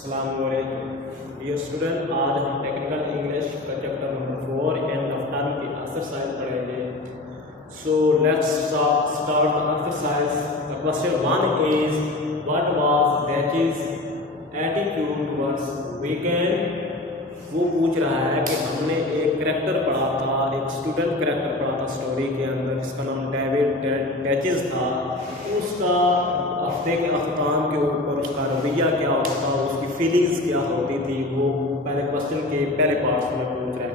अस्सलामुअलैकुम dear student, आज हम टेक्निकल इंग्लिश का chapter number 4 end of term की एक्सरसाइज पढ़ेंगे। So let's start the exercise. The question 1 is what was Dachis attitude towards weekend. वो पूछ रहा है कि हमने एक करैक्टर पढ़ा था, एक स्टूडेंट करैक्टर पढ़ा था स्टोरी के अंदर, जिसका नाम डेविड डैचिस था। उसका हफ्ते के अख्ताम के ऊपर उसका रवैया क्या होता था, उसकी फीलिंग्स क्या होती थी, वो पहले क्वेश्चन के पहले पार्ट में पूछ रहा है।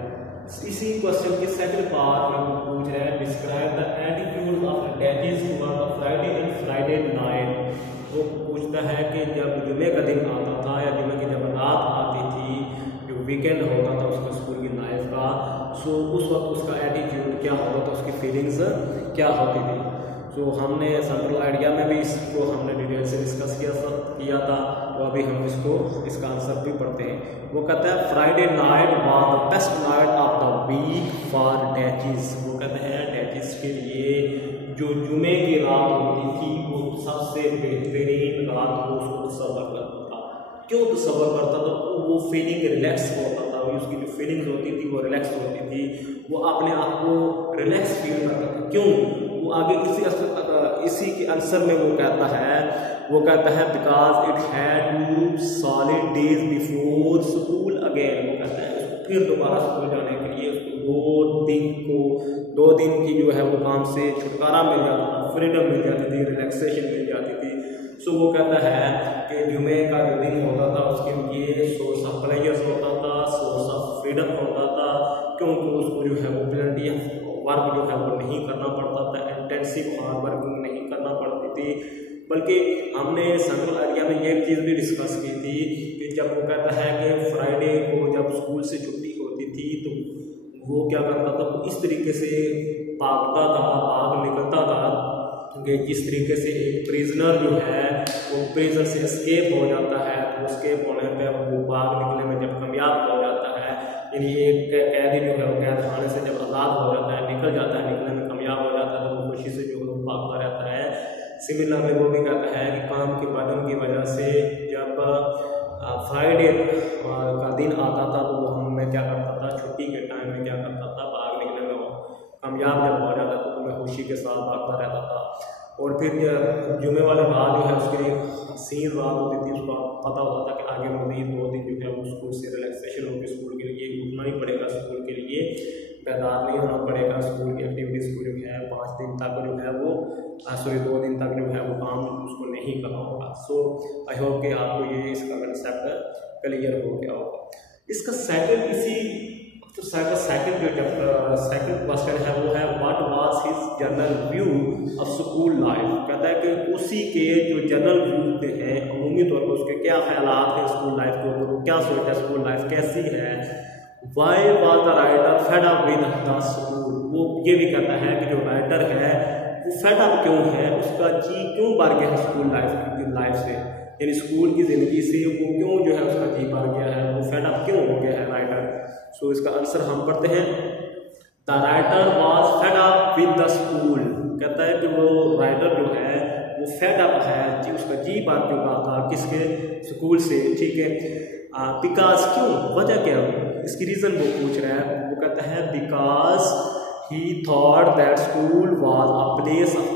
इसी क्वेश्चन के सेकंड पार्ट में वो पूछ रहा है describe the attitude of Dachis toward the Friday and Friday night. वो पूछता है कि जब जुमे का दिन आता था या जुमे की जब रात आती थी, जो वीकेंड होता था उसका स्कूल की लाइफ का, सो उस वक्त उसका एटीट्यूड क्या होता था, उसकी फीलिंग्स क्या होती थी। सो हमने सेंट्रल आइडिया में भी इसको हमने डिटेल से डिस्कस किया था, तो अभी हम इसका आंसर भी पढ़ते हैं। वो कहता है Friday night was the best night of the week for Dachis. वो कहते हैं डैचिस के लिए जो जुमे की रात होती थी वो सबसे बेहतरीन रात को उसको तस्वर करता था। क्यों तस्वर करता था? तो वो फीलिंग रिलैक्स होता था, उसकी जो फीलिंग्स होती थी वो रिलैक्स होती थी, वो अपने आप को रिलैक्स फील करता था। क्यों? वो आगे इसी के आंसर में वो कहता है because it had 2 solid days before school again. वो कहता है उसको फिर दोबारा स्कूल जाने के लिए उसको 2 दिन की जो है वो काम से छुटकारा मिल जाता था, फ्रीडम मिल जाती थी, रिलैक्सेशन मिल जाती थी। सो वो कहता है कि जुमे का जो दिन होता था उसके लिए सोर्स ऑफ प्लेजर्स होता था, सोर्स ऑफ फ्रीडम होता था, क्योंकि उसको जो है वो प्लेंटी वर्क जो है वो नहीं करना पड़ता था, इंटेंसिव हार्ड वर्किंग नहीं करना पड़ती थी। बल्कि हमने सेंट्रल एरिया में ये चीज़ भी डिस्कस की थी कि जब वो कहता है कि फ्राइडे को जब स्कूल से छुट्टी होती थी तो वो क्या करता था, वो इस तरीके से भाग निकलता था कि जिस तरीके से एक प्रिजनर जो है वो प्रिजन से एस्केप हो जाता है, तो एस्केप होने पर वो भाग निकलने में जब कामयाब हो जाता है, यानी एक कैदी जो है वो कैद खाने से जब आज़ाद हो जाता है, निकल जाता है, निकलने में कामयाब हो जाता है, तो वो खुशी से जो है भागता रहता है। सिमिलरली वो भी कहता है कि काम के बर्डन की वजह से जब फ्राइडे का दिन आता था तो वो मैं क्या करता था, छुट्टी के टाइम में क्या करता था, भाग निकलने में कामयाब जब हो जाता था तो मैं खुशी के साथ भागता रहता था। और फिर जुमे वाले बाद जो है उसके हसीन रात होती थी, उसको पता होता था कि आगे मज़ीद 2 दिन जो है वो स्कूल से रिलैक्सेशन होगी, स्कूल के लिए उठना ही पड़ेगा, स्कूल के लिए बेदार नहीं होना पड़ेगा, स्कूल की एक्टिविटीज़ को जो है 5 दिन तक जो है वो 2 दिन तक जो है वो काम उसको नहीं करना होगा। सो आई होप कि आपको ये इसका कंसेप्ट क्लियर हो गया होगा। इसका सेकंड क्वेश्चन है वो है what was his general view of school life. कहता है कि उसी के जो जनरल व्यू हैं, अमूमी तौर पर उसके क्या ख्यालात हैं स्कूल लाइफ के ऊपर, वो क्या सोचता है स्कूल लाइफ कैसी है। Why was the writer fed up with the school. वो ये भी कहता है कि जो राइटर है वो फेड अप क्यों है, उसका जी क्यों भर गया है स्कूल लाइफ से, यानी स्कूल की ज़िंदगी से वो क्यों जो है उसका जी भर गया है, वो फेड अप क्यों हो गया है राइटर। सो इसका आंसर हम पढ़ते हैं। The writer was fed up with the school. कहता है कि वो राइटर जो है वो फेड अप है, उसका जी भर चुका था किसके, स्कूल से। ठीक है, बिकॉज क्यों, वजह क्या, इसकी रीज़न वो पूछ रहा है। वो कहता है because he thought that school was a place of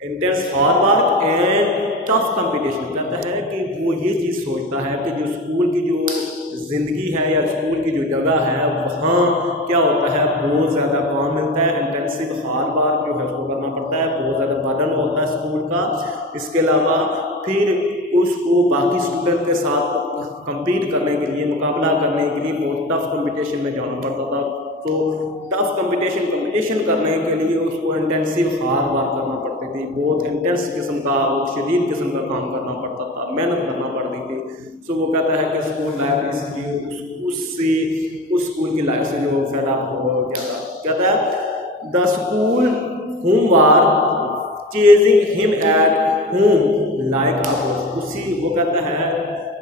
intense hard work and tough competition. कहता है कि वो ये चीज़ सोचता है कि जो स्कूल की जो ज़िंदगी है या स्कूल की जो जगह है वहाँ क्या होता है, बहुत ज़्यादा काम मिलता है, इंटेंसिव हार्ड वर्क जो है उसको करना पड़ता है, बहुत ज़्यादा बर्डन होता है स्कूल का। इसके अलावा फिर उसको बाकी स्टूडेंट के साथ compete करने के लिए, मुकाबला करने के लिए बहुत टफ कंपटीशन में जाना पड़ता था। तो टफ कंपटीशन करने के लिए उसको इंटेंसिव हार्ड वर्क करना पड़ती थी, बहुत इंटेंस किस्म का और शदीद किस्म का काम करना पड़ता था, मेहनत करना पड़ती थी। सो वो कहता है कि स्कूल लाइफ उस स्कूल की लाइफ से जो फेड अप हो गया था। कहता है the school whom were chasing him at home like a उसी। वो कहता है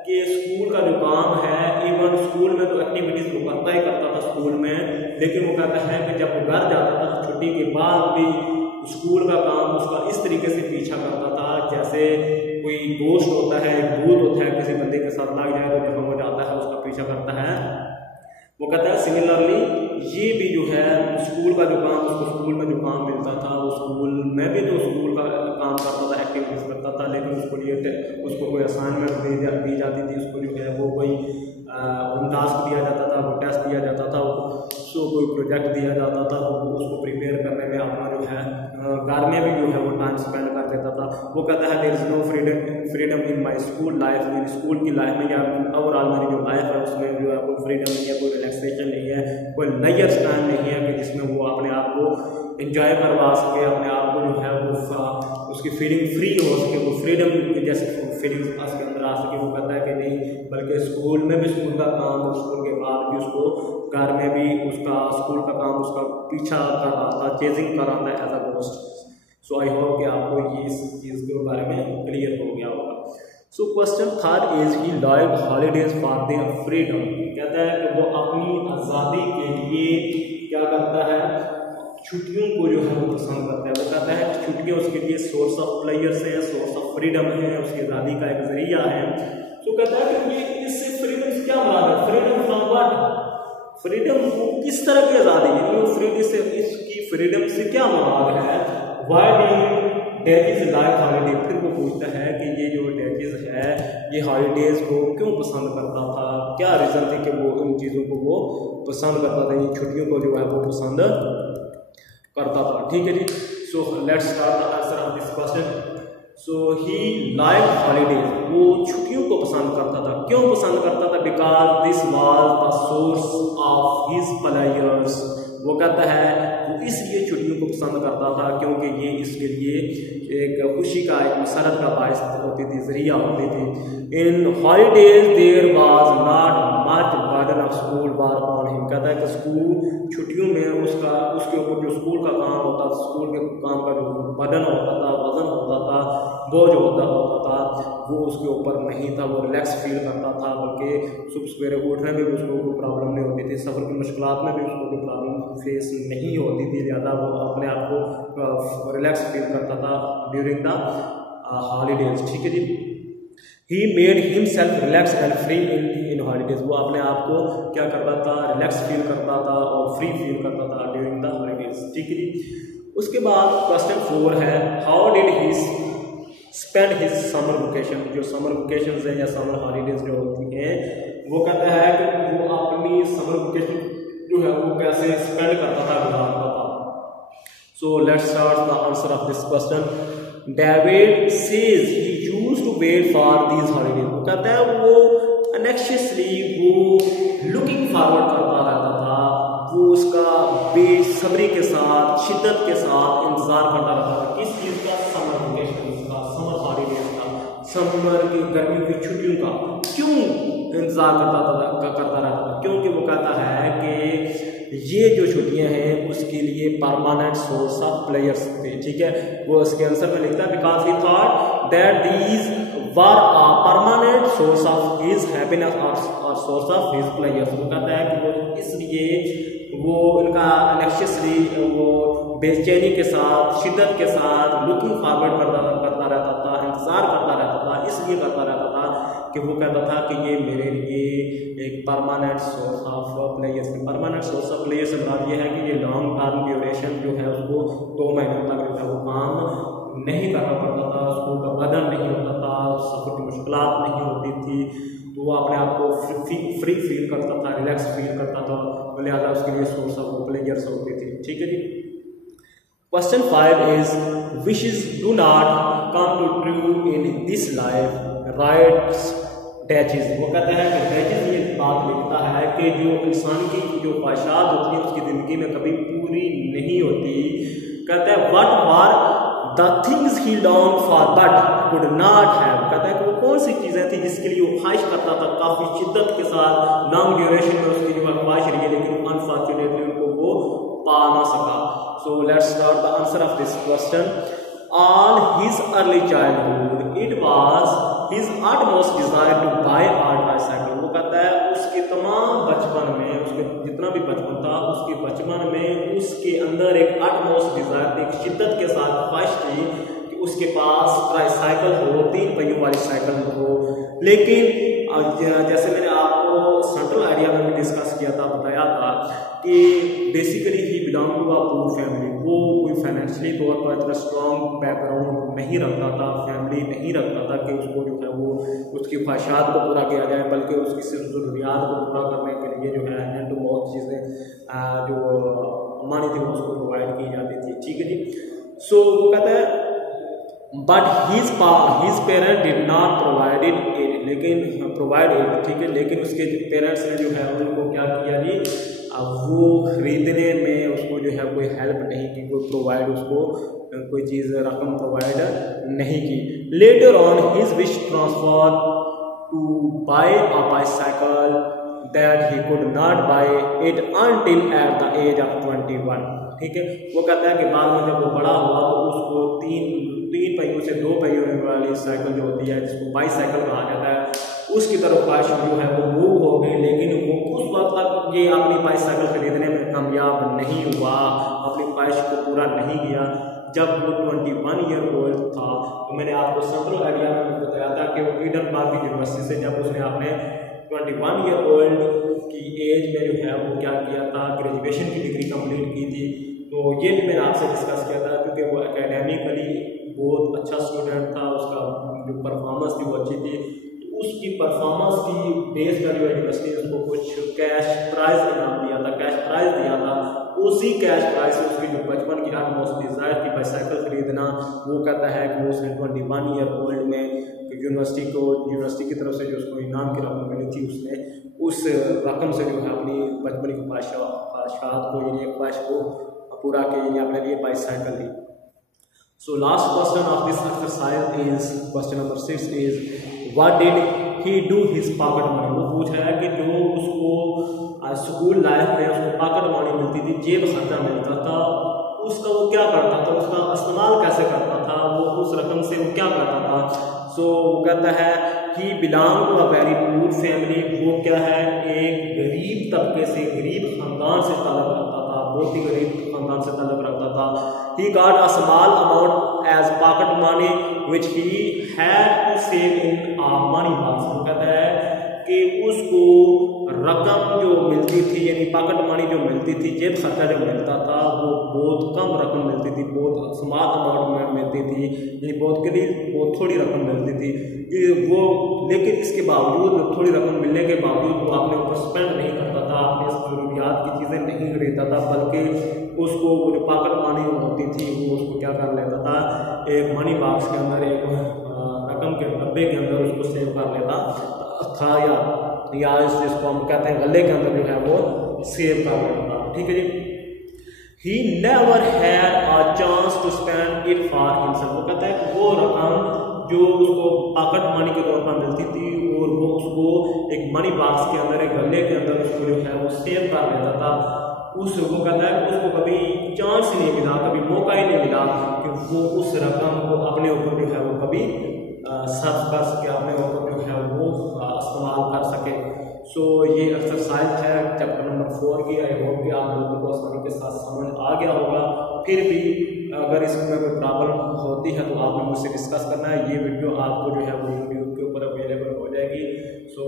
कि स्कूल का जो काम है, इवन स्कूल में तो एक्टिविटीज़ वो करता ही करता था स्कूल में, लेकिन वो कहता है कि जब वो घर जाता था छुट्टी के बाद भी स्कूल का काम उसका इस तरीके से पीछा करता था जैसे कोई गोश्त होता है, भूत होता है, किसी बंदे के साथ लग जाए तो जहाँ वो जाता है उसका पीछा करता है। वो कहता है सिमिलरली ये भी जो है स्कूल का जो काम, उसको स्कूल में जो काम मिलता था वो स्कूल में भी तो स्कूल का काम करता था, एक्टिविटीज करता था, लेकिन उसको कोई असाइनमेंट दी जाती थी, उसको जो है वो कोई टास्क दिया जाता था, वो टेस्ट दिया जाता था, उसको कोई प्रोजेक्ट दिया जाता था, तो उसको प्रिपेयर करने में अपना जो है घर में भी जो है वो टाइम स्पेंड कर देता था। वो कहता है there is no freedom in my school life, मेरी स्कूल की लाइफ में या ओवरऑल मेरी जो लाइफ है उसमें जो है कोई फ्रीडम नहीं है, कोई रिलैक्सेशन नहीं है, कोई लेजर टाइम नहीं है कि जिसमें वो अपने आप को इंजॉय करवा सके, अपने आप को जो है वो उसकी फीलिंग फ्री हो सके, वो फ्रीडम जैसे फीलिंग्स उसके अंदर आ सके। वो कहता है कि नहीं, बल्कि स्कूल में भी स्कूल का काम और स्कूल के बाद भी उसको घर में भी उसका स्कूल का काम उसका पीछा कर रहा था, चेजिंग कर रहा था as a ghost. So I hope कि आपको ये इस चीज़ के बारे में क्लियर हो गया होगा। So question third is he like holidays for their freedom. कहता है कि वो अपनी आज़ादी के लिए क्या करता है, छुट्टियों को जो है वो पसंद करता है। वो कहता है कि छुट्टियाँ उसके लिए सोर्स ऑफ प्लेजर्स है, सोर्स ऑफ फ्रीडम है, उसकी आज़ादी का एक जरिया है। तो कहता है कि ये इससे फ्रीडम से क्या मुराद है, फ्रीडम फ्रॉम व्हाट, फ्रीडम को किस तरह की आज़ादी, यानी वो फ्रीडम से, इसकी फ्रीडम से क्या मुराद है। Why do daisies like holiday, फिर वो पूछता है कि ये जो डेजीज है ये हॉलीडेज को क्यों पसंद करता था, क्या रीज़न थे कि वो इन चीज़ों को वो पसंद करता था, इन छुट्टियों को जो है वो पसंद करता था। ठीक है जी। So let's start the answer of this question. So he like holidays, वो छुट्टियों को पसंद करता था। क्यों पसंद करता था, because this was the source of his pleasures. वो कहता है वो इसलिए छुट्टियों को पसंद करता था क्योंकि ये इसके लिए एक खुशी का, एक मसरत का बायस होती थी, जरिया होती थी। In holidays there was not much burden of school work on him. कहता है कि स्कूल छुट्टियों में उसके ऊपर जो स्कूल का काम होता था, स्कूल के काम का जो बर्डन होता था, वजन होता था, बोझ होता था, वो उसके ऊपर नहीं था। वो रिलैक्स फील करता था, बल्कि सुबह सवेरे उठने में भी उसको कोई प्रॉब्लम नहीं होती थी, सफ़र की मुश्किलात में भी उसको कोई प्रॉब्लम फेस नहीं होती थी ज़्यादा। वो अपने आप को रिलैक्स फील करता था ड्यूरिंग द हॉलीडेज। ठीक है जी। He made himself relax and free in holidays. वो अपने आप को क्या करता था, रिलैक्स फील करता था और फ्री फील करता था ड्यूरिंग द हॉलीडेज। ठीक है जी। उसके बाद क्वेश्चन 4 है, how did he spend his summer vacation. जो समर वेकेशन है या समर हॉलीडेज जो होती हैं, वो कहता है कि वो अपनी समर वेकेशन जो है वो कैसे स्पेंड करता था, गुजारता था। So let's start the answer of this question. David says he used to wait for these holidays. वो कहता है वो अनेक्शियसली वो लुकिंग फॉरवर्ड करता रहता था, वो उसका बेसब्री के साथ, शिद्दत के साथ इंतजार करता रहता था। किस चीज़ का, समर वेकेशन का, समर हॉलीडेज का, समर की गर्मी की छुट्टियों का। क्यों इंतजार करता रहता था, क्योंकि वो कहता है कि ये जो छुट्टियां हैं उसके लिए परमानेंट सोर्स ऑफ प्लेयर्स थे। ठीक है, वो उसके आंसर में लिखता है because he thought that these were a permanent source of his happiness और सोर्स ऑफ हिज प्लेयर्स। वो कहता है कि वो इसलिए वो इनका अनेक्शियसली वो बेचैनी के साथ, शिद्दत के साथ लुकिंग फॉरवर्ड करता रहता था, इंतजार करता रहता था, इसलिए करता रहता था कि वो कहता था कि ये मेरे लिए एक permanent source of players. Permanent source of players से बात यह है कि ये लॉन्ग टर्म ड्यूरेशन जो है उसको 2 महीनों तक जो है वो काम नहीं करना पड़ता था, स्कूल का बर्डन नहीं होता था, सफ़र की मुश्किलात नहीं होती थी, तो वो अपने आप को फ्री फील करता था, रिलैक्स फील करता था, लिहाजा उसके लिए सोर्स ऑफ प्लेयर्स होती थी। ठीक है जी। Question 5 is wishes do not come to true in this life, writes Dachis. वो कहता है कि डैचेज ये बात लिखता है कि जो इंसान की जो ख्वाहिशात होती है उसकी ज़िंदगी में कभी पूरी नहीं होती। कहता है what were the things he long for but could not have. कहता है कि वो कौन सी चीज़ें थी जिसके लिए वो ख्वाहिश करता था काफ़ी शिद्दत के साथ, लॉन्ग ड्यूरेशन में उसकी जो ख्वाहिश रही है, लेकिन अनफॉर्चुनेटली उनको वो पा ना सका। सो let's start the answer of this question. All his early childhood, it was his utmost desire to buy a tricycle. वो कहता है उसके तमाम बचपन में, उसके जितना भी बचपन था उसके बचपन में उसके अंदर एक अटमोस्ट डिजायर थी, एक शिद्दत के साथ ख्वाहिश थी कि उसके पास ट्राईसाइकिल हो, 3 पहियों वाली साइकिल हो। लेकिन जैसे मैंने आपको सेंट्रल एरिया में भी डिस्कस किया था, बताया था कि basically he belong to a poor family, वो कोई फाइनेंशियली तौर पर इतना स्ट्रॉन्ग बैकग्राउंड नहीं रखता था, फैमिली नहीं रखता था कि उसको जो है वो उसकी ख्वाहिशात को पूरा किया जाए, बल्कि उसकी सिर्फ ज़रूरियात को पूरा करने के लिए जो है हैंड टू माउथ चीज़ें जो मानी थी उसको प्रोवाइड की जाती थी। ठीक है जी। सो वो कहता है but his parent did not provided it, लेकिन प्रोवाइड इट, ठीक है, लेकिन उसके पेरेंट्स ने जो है उनको क्या किया जी, वो खरीदने में उसको जो है कोई हेल्प नहीं की, कोई प्रोवाइड उसको कोई चीज़ रकम प्रोवाइड नहीं की। Later on his wish transfer to buy a bicycle that he could not buy it until at the age of 21। ठीक है, वो कहता है कि बाद में जब वो बड़ा हुआ तो उसको तीन पहियों से 2 पहियों वाली साइकिल जो होती है जिसको बाईसाइकिल कहा जाता है उसकी तरफ ख्वाहिश जो है वो मूव हो गई, लेकिन वो उस वक्त तक ये अपनी बाईसाइकिल खरीदने में कामयाब नहीं हुआ, अपनी ख्वाहिश को पूरा नहीं किया। जब वो 21 ईयर ओल्ड था तो मैंने आपको सेंट्रल एरिया में बताया था कि वो ईडन पार्क यूनिवर्सिटी से जब उसने अपने 21 ईयर ओल्ड की एज में जो है वो क्या किया था, ग्रेजुएशन की डिग्री कंप्लीट की थी। तो ये भी मैंने आपसे डिस्कस किया था क्योंकि वो एकेडमिकली बहुत अच्छा स्टूडेंट था, उसका जो परफॉर्मेंस थी वो अच्छी थी। तो उसकी परफॉर्मेंस की बेस पर जो यूनिवर्सिटी ने उसको कुछ कैश प्राइज इनाम दिया था, कैश प्राइज दिया था। उसी कैश प्राइज से उसकी जो बचपन की अटमोस्ट डिजायर थी बाईसाइकिल खरीदना, वो कहता है कि वो उसने 21 ईयर ओल्ड में यूनिवर्सिटी की तरफ से जो उसको इनाम की रकम मिली थी, उसने उस रकम से जो है अपनी बचपन की ख्वाहिशात को, यानी ख्वाहिश को पूरा किया, यानी अपने लिए bicycle Lee. So last question of this exercise is question number 6 is what did he do his pocket money। वो पूछ रहा है कि जो उसको स्कूल लाइफ में उसको पॉकेट मनी मिलती थी, जेब खर्चा मिलता था, उसका वो क्या करता था, उसका इस्तेमाल कैसे करता था, वो उस रकम से वो क्या करता था। सो वो कहता है कि belong to a very poor family, वो क्या है एक गरीब तबके से, गरीब खानदान से ताल्लुक़ रखता था, बहुत ही गरीब खानदान से ताल्लुक़ रखता था। He got a small amount as pocket money which he had to save in a money box। वो कहता है कि उसको रकम जो मिलती थी, यानी पॉकेट मनी जो मिलती थी, जेब खर्चा जो मिलता था, वो बहुत कम रकम मिलती थी, बहुत स्मॉल अमाउंट में मिलती थी, यानी बहुत थोड़ी रकम मिलती थी वो। लेकिन इसके बावजूद थोड़ी रकम मिलने के बावजूद वो अपने ऊपर स्पेंड नहीं करता था, अपनी ज़रूरियात की चीज़ें नहीं खरीदता था, बल्कि उसको वो जो पॉकेट मनी होती थी वो उसको क्या कर लेता था, एक मनी बॉक्स के अंदर, एक रकम के डब्बे के अंदर उसको सेव कर लेता था, या जिसको हम कहते हैं गले के अंदर जो है वो सेव कर लेता था। ठीक है जी। He never had a chance to spend it for himself। वो कहता है कि वो रकम जो उसको पॉकेट मनी के तौर पर मिलती थी और वो उसको एक मनी बॉक्स के अंदर, एक गले के अंदर उसको जो है वो सेव कर लेता था। वो कहता है कि उसको कभी चांस ही नहीं मिला, कभी मौका ही नहीं मिला कि वो उस रकम को अपने ऊपर जो है वो कभी सर्व कर सके, अपने ऊपर जो है वो इस्तेमाल कर सके। सो ये एक्सरसाइज है चैप्टर नंबर 4 की। आई होप कि आप लोगों को आसानी के साथ समझ आ गया होगा। फिर भी अगर इसमें कोई प्रॉब्लम होती है तो आपने मुझसे डिस्कस करना है। ये वीडियो आपको जो है वो यूट्यूब के ऊपर अवेलेबल हो जाएगी। सो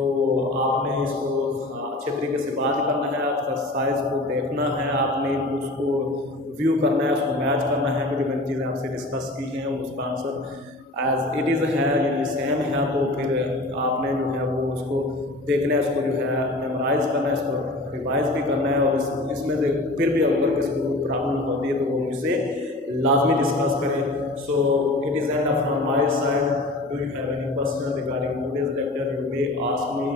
आपने इसको अच्छे तरीके से बात करना है, एक्सरसाइज को देखना है, आपने उसको व्यू करना है, उसको मैच करना है कि जो मैंने चीज़ें आपसे डिस्कस की हैं उसका आंसर एज इट इज़ है यानी सेम है, तो फिर आपने जो है वो उसको देखना है, उसको जो है मेमोराइज करना है, इसको रिवाइज भी करना है। और इसमें से फिर भी अगर किसी को प्रॉब्लम होती है तो वो मुझसे लाजमी डिस्कस करें। So it is and from my side. Do you have any question regarding today's lecture? You may ask me